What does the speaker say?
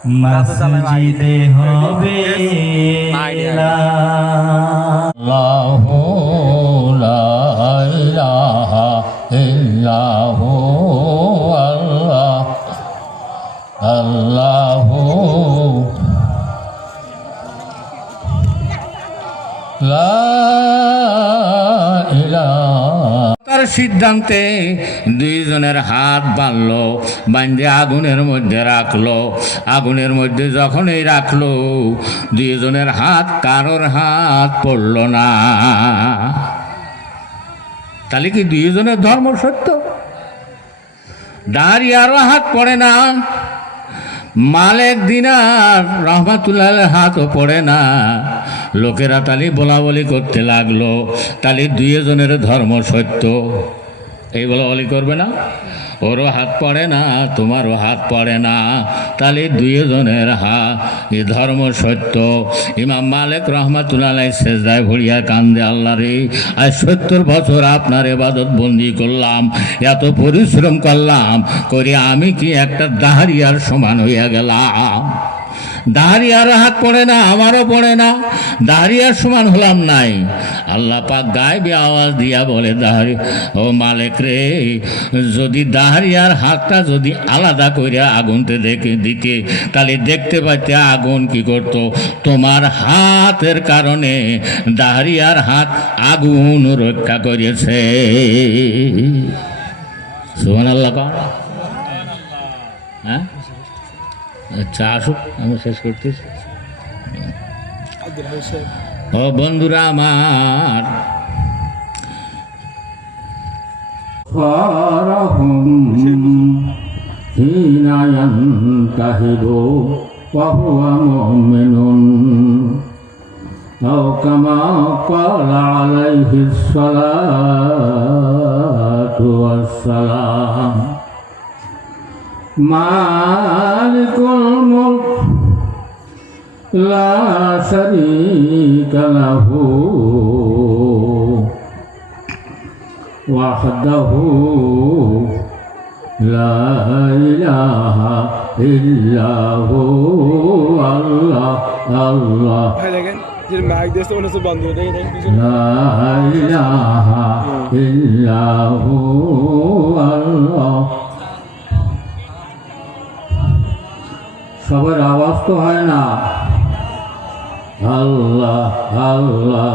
মসজিদে হবে আল্লাহু লা ইলাহা ইল্লাহু আল্লাহ আল্লাহু লা তার সিদ্ধান্তে দুইজনের হাত বাঁধলো, বাঁধে আগুনের মধ্যে রাখলো। আগুনের মধ্যে যখনই রাখলো, দুইজনের হাত কারোর হাত পড়ল না। তাহলে কি দুইজনের ধর্ম সত্য? দাঁড়িয়ারও হাত পড়ে না, মালিক দিনার রহমাতুল্লাহ হাতও পড়ে না। লোকেরা তালি বলা বলি করতে লাগলো, তালি দুইজনের ধর্ম সত্য। এই বলা বলি করবে না? ওরও হাত পড়ে না, তোমারও হাত পড়ে না, তাহলে দুইজনের হাত এ ধর্ম সত্য। ইমাম মালিক রহমাতুল্লাহ সেজদায় ভরিয়া কান্দে, আল্লাহ রে, আজ 70 বছর আপনার ইবাদত বন্দি করলাম, এত পরিশ্রম করলাম, করে আমি কি একটা দাহারিয়ার সমান হইয়া গেলাম? দাহারিয়ার হাত পড়ে না, আমারও পড়ে না, দাহারিয়ার সমান হলাম নাই। আল্লাহ পাক গায়েবে আওয়াজ দিয়া বলে, দাহারি ও মালিক রে, যদি দাহারিয়ার হাতটা যদি আলাদা করে আগুনতে দেখে দিতে, তাহলে দেখতে পাইতে আগুন কি করত? তোমার হাতের কারণে দাহারিয়ার হাত আগুন রক্ষা করেছে। সুবহানাল্লাহ। হ্যাঁ, আচ্ছা আসুক, আমি শেষ করতেছি। ও বন্ধুরা আমার, كما قال عليه الصلاة والسلام مالك الملك لا شريك له وحده لا إله إلا هو الله الله لا إله إلا هو الله। সবার আওয়াজ তো হয় না। আল্লাহ আল্লাহ।